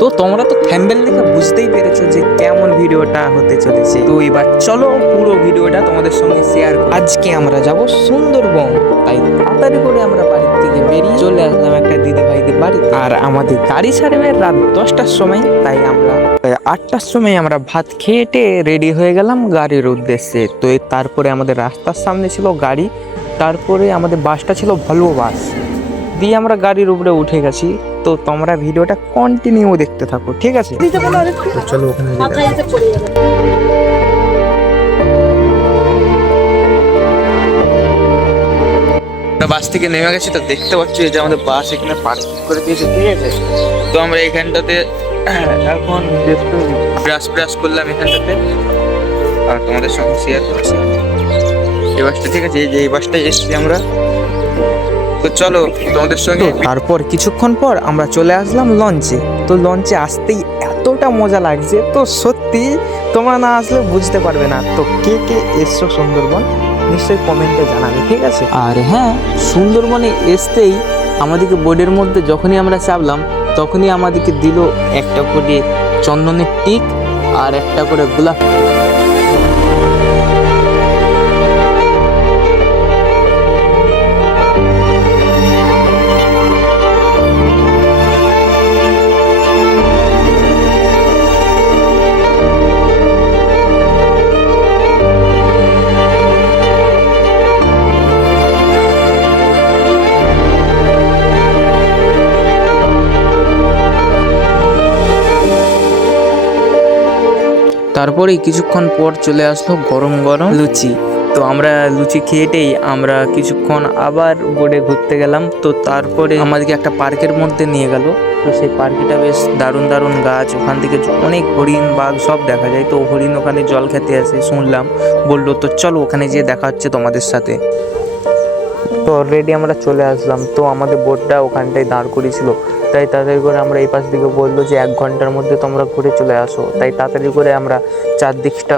তো তোমরা তো থাম্বনেল দেখে বুঝতেই পেরেছো যে কেমন ভিডিওটা হতে চলেছে। তো এবার চলো পুরো ভিডিওটা তোমাদের সঙ্গে শেয়ার করি। আজকে আমরা যাব সুন্দরবন, তাই তাড়াতাড়ি করে আমরা বাড়ির থেকে বেরিয়ে চলে আসলাম একটা দিদি ভাইদের বাড়িতে। আর আমাদের গাড়ি ছাড়বে রাত 10টার সময়, তাই আমরা 8টার সময় আমরা ভাত খেয়ে রেডি হয়ে গেলাম গাড়ির উদ্দেশ্যে। তো তারপরে আমাদের রাস্তার সামনে ছিল গাড়ি, তারপরে আমাদের বাসটা ছিল ভলভো বাস দিয়ে আমরা গাড়ির উপরে উঠে গেছি। তো তোমরা ভিডিওটা কন্টিনিউ দেখতে থাকো, ঠিক আছে? চলো ওখানে বাস থেকে নেমে গেছি। তো দেখতে পাচ্ছি যে আমাদের বাস এখানে পার্কিং করে দিয়েছে, ঠিক আছে? তো আমরা এখানটাতে এখন ব্রাশ করলাম এখানটাতে, আর তোমাদের সঙ্গে শেয়ার করছি এই বাসটা, ঠিক আছে? এই বাসটাই এসেছি আমরা। তো চলো তোমাদের সঙ্গে। তারপর কিছুক্ষণ পর আমরা চলে আসলাম লঞ্চে। তো লঞ্চে আসতেই এতটা মজা লাগছে, তো সত্যি তোমরা না আসলে বুঝতে পারবে না। তো কে কে এসছো সুন্দরবন নিশ্চয়ই কমেন্টে জানাবে, ঠিক আছে? আর হ্যাঁ, সুন্দরবনে আসতেই আমাদেরকে বোর্ডের মধ্যে যখনই আমরা চাপলাম তখনই আমাদেরকে দিল একটা করে চন্দনের টিক আর একটা করে গোলাপ। তারপরেই কিছুক্ষণ পর চলে আসলো গরম গরম লুচি। তো আমরা লুচি খেয়েটেই আমরা কিছুক্ষণ আবার বোর্ডে ঘুরতে গেলাম। তো তারপরে আমাদেরকে একটা পার্কের মধ্যে নিয়ে গেল। তো সেই পার্কটা বেশ দারুণ দারুণ গাছ, ওখান থেকে অনেক হরিণ বাঘ সব দেখা যায়। তো হরিণ ওখানে জল খেতে আসে শুনলাম, বললো তো চলো ওখানে যেয়ে দেখা হচ্ছে তোমাদের সাথে। তো অলরেডি আমরা চলে আসলাম। তো আমাদের বোটটা ওখানটায় দাঁড় করিয়েছিল, তাই তাড়াতাড়ি করে আমরা এই পাশ দিকে বললো যে 1 ঘন্টার মধ্যে তোমরা ঘুরে চলে আসো। তাই তাড়াতাড়ি করে আমরা চারদিকটা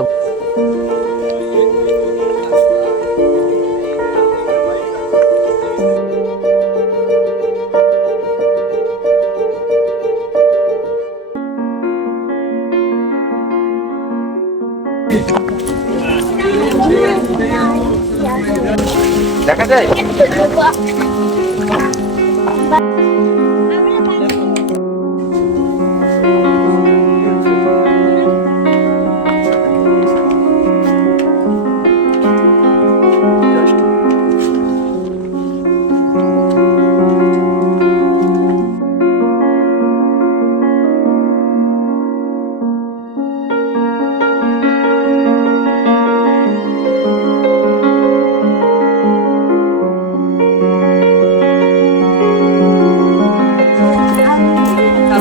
দেখা যায়।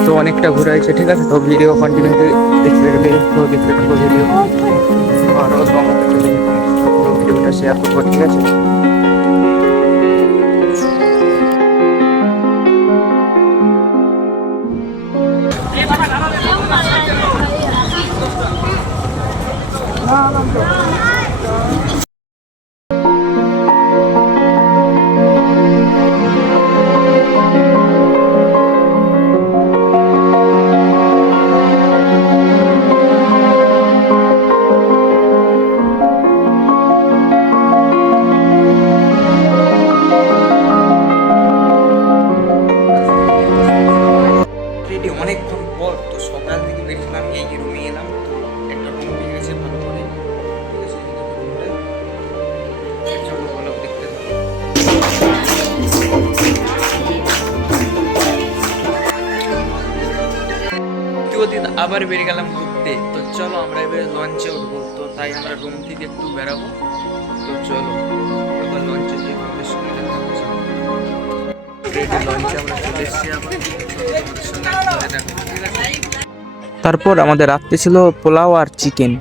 তো অনেকটা ঘুরে হয়েছে, ঠিক আছে? তো ভিডিও কন্টিনিউ দেখতে থাকবে, তো দেখতে থাকবো ভিডিও, আরও ভিডিওটা শেয়ার করবো, ঠিক আছে? অনেকক্ষণ পর তো সকাল থেকে বেরিয়েছিলাম, এই রুমে এলাম। তো একটা রুম পেয়ে গেছে ভালো করে, চলো ভালো দেখতে থাকো। দ্বিতীয় দিন আবার বেরিয়ে গেলাম ঘুরতে। তো চলো আমরা এবারে লঞ্চে উঠবো। তো তাই আমরা রুম থেকে একটু বেরাবো। তো চলো এবার লঞ্চে গিয়ে তোমাদের সঙ্গে দেখা হচ্ছে। লঞ্চে আমরা চলে এসেছি আবার, তোমাদের সঙ্গে দেখা, ঠিক আছে? তারপর আমাদের রাত্রে ছিল পোলাও আর চিকেন।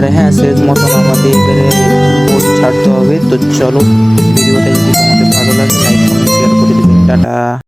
আর হ্যাঁ, শেষ মতন আমাদের পোস্ট ছাড়তে হবে। তো চলো, ভিডিওটা যদি তোমাদের ভালো লাগে লাইক কমেন্ট শেয়ার করে দেবেন। টাটা।